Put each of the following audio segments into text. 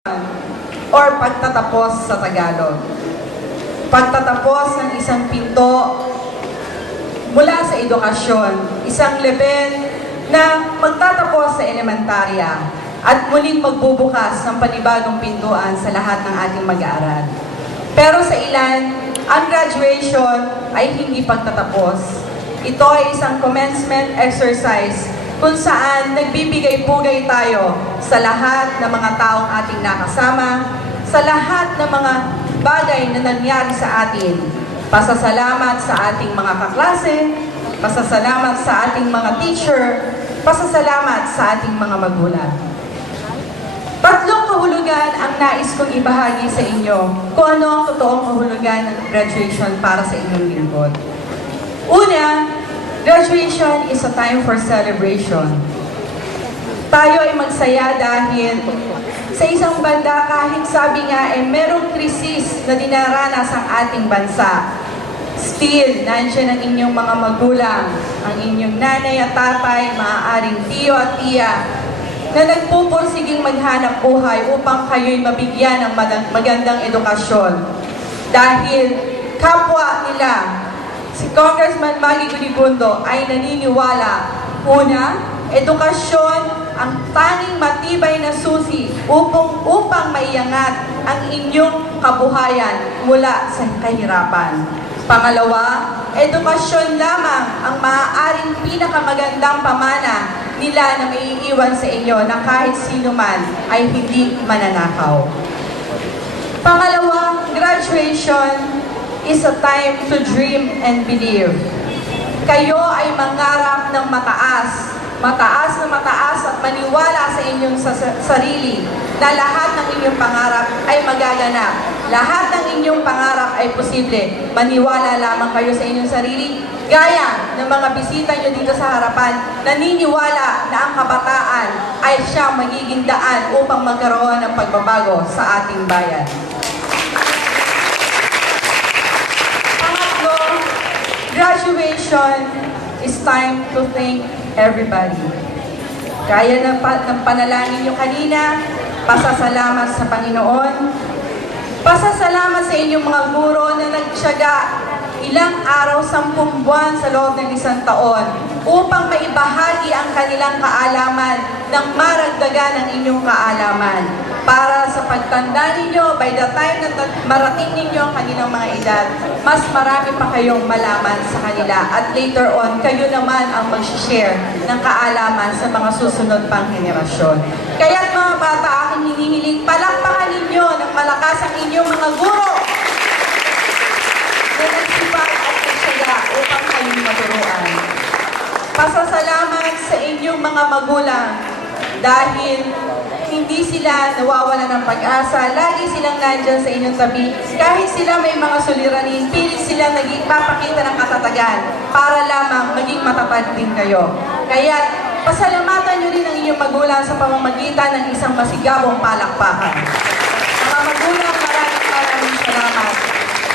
or pagtatapos sa Tagalog. Pagtatapos ng isang pinto mula sa edukasyon, isang level na magtatapos sa elementarya at muling magbubukas ng panibagong pintuan sa lahat ng ating mag-aaral. Pero sa ilan, ang graduation ay hindi pagtatapos. Ito ay isang commencement exercise kung saan nagbibigay-pugay tayo sa lahat ng mga taong ating nakasama, sa lahat ng mga bagay na nangyari sa atin. Pasasalamat sa ating mga kaklase, pasasalamat sa ating mga teacher, pasasalamat sa ating mga magulang. Tatlong kahulugan ang nais kong ibahagi sa inyo kung ano ang totoong kahulugan ng graduation para sa inyong lingkod. Una, graduation is a time for celebration. Tayo ay magsaya dahil sa isang banda, kahit sabi nga merong krisis na dinaranas ang ating bansa, still, nandiyan ang inyong mga magulang, ang inyong nanay at tatay, maaaring tiyo at tiya, na nagpupursiging maghanap buhay upang kayo'y mabigyan ng magandang edukasyon. Dahil kapwa nila, si Congressman Maggie Gunibundo ay naniniwala, una, edukasyon ang tanging matibay na susi upang maiangat ang inyong kabuhayan mula sa kahirapan. Pangalawa, edukasyon lamang ang maaaring pinakamagandang pamana nila na maiiwan sa inyo na kahit sino man ay hindi mananakaw. Pangalawa, graduation is a time to dream and believe. Kayo ay mangarap ng mataas at maniwala sa inyong sarili na lahat ng inyong pangarap ay magaganap. Lahat ng inyong pangarap ay posible. Maniwala lamang kayo sa inyong sarili. Gaya ng mga bisita nyo dito sa harapan, naniniwala na ang kabataan ay siyang magiging daan upang magkaroon ng pagbabago sa ating bayan. Pangatlo, graduation is time to thank everybody. Kaya ng panalangin nyo kanina, pasasalamat sa Panginoon, pasasalamat sa inyong mga guro na nagtiyaga ilang araw, 10 buwan sa loob ng 1 taon upang maibahagi ang kanilang kaalaman ng maragdagan ng inyong kaalaman. Para sa pagtanda ninyo, by the time na marating ninyo ang kanilang mga edad, mas marami pa kayong malaman sa kanila. At later on, kayo naman ang mag-share ng kaalaman sa mga susunod pang henerasyon. Kaya't mga bata, aking hinihiling, palakpakan ninyo ng malakas ang inyong mga guro na nagsipag at nagsiyaga upang kayong maturuan. Pasasalamat sa inyong mga magulang dahil hindi sila nawawala ng pag-asa, lagi silang nandyan sa inyong tabi. Kahit sila may mga suliranin, pilit sila nagpapakita ng katatagan para lamang maging matatag din kayo. Kaya pasalamatan nyo rin ang inyong magulang sa pamamagitan ng isang masigabong palakpakan. Mga magulang, maraming salamat.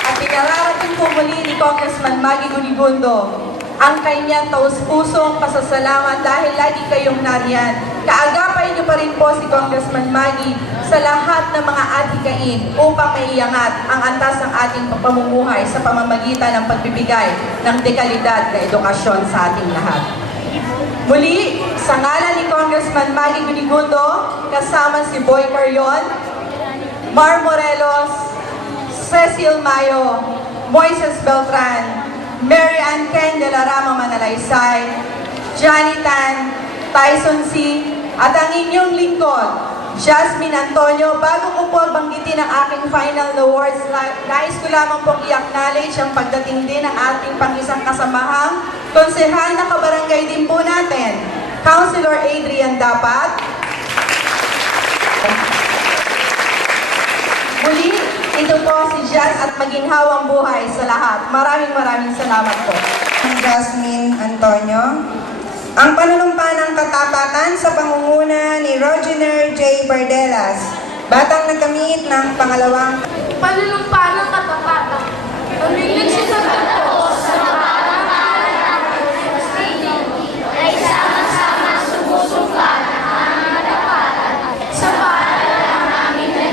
At pinararating po muli ni Congressman Maggie Gunibundo ang kanyang taus-pusong pasasalamat dahil lagi kayong nariyan. Kaagapay niyo pa rin po si Congressman Maggie sa lahat ng mga atikain upang maiangat ang antas ng ating pamumuhay sa pamamagitan ng pagbibigay ng dekalidad na edukasyon sa ating lahat. Muli, sa ngalan ni Congressman Maggie Gunibundo, kasama si Boy Carion, Mar Morelos, Cecil Mayo, Moises Beltran, Mary Ann Ken de la Rama Manalaysay, Johnny Tan, Tyson C, at ang inyong lingkod, Jasmine Antonio. Bago ko po banggitin ang aking final awards, nais ko lamang pong i-acknowledge ang pagdating din ng ating pang-isang kasamahang konsehal na kabarangay din po natin, Councilor Adrian Dapat. Muli, ito po si Jazz at maginhawang buhay sa lahat. Maraming salamat po. Jasmine Antonio. Ang panunumpa ng katapatan sa pangunguna ni Rogener J. Bardelas, batang nagkamit ng pangalawang Panunumpa ng katapatan. Pamilig sa ko sa marangalan ng ay sama-sama sumusumpa ng aming katapatan sa panalang namin na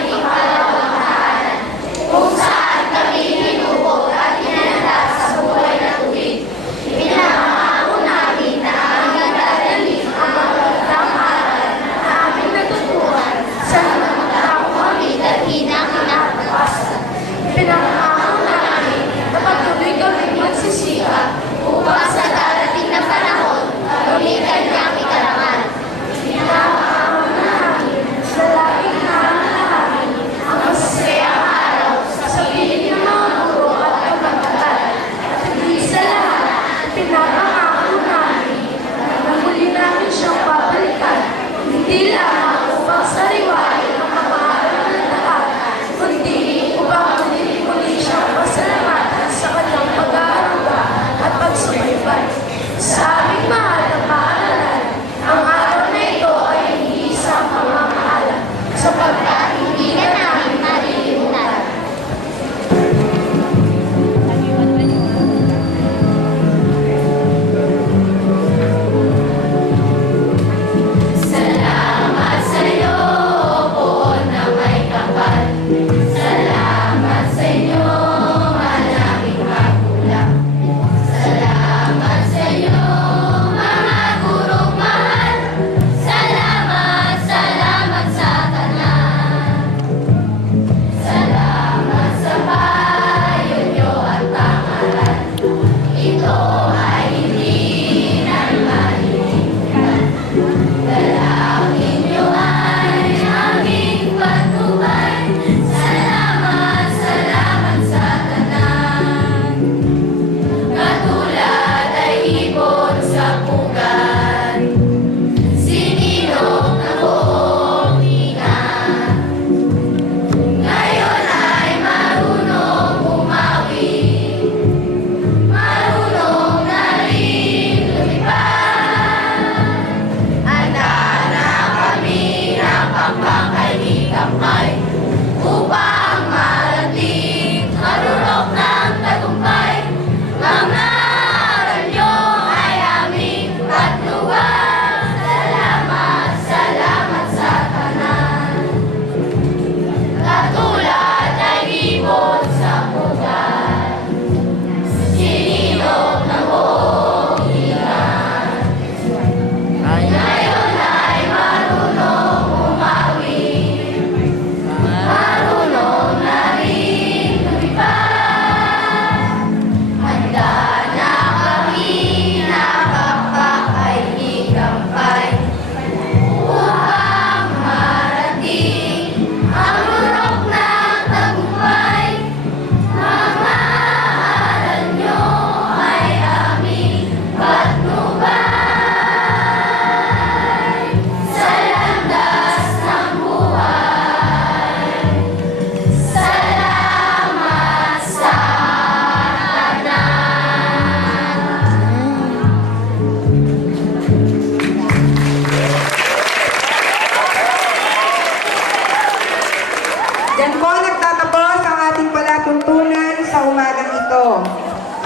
Yan po nagtatapos ang ating palatuntunan sa umagang ito.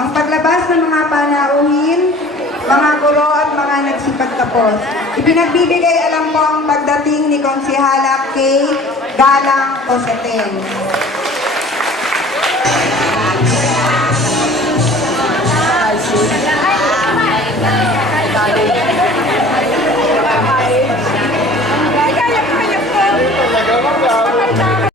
Ang paglabas ng mga panauhin, mga guro at mga nagsipagtapos. Ipinagbibigay alam po ang pagdating ni Konsihala Kay Galang Cosetel.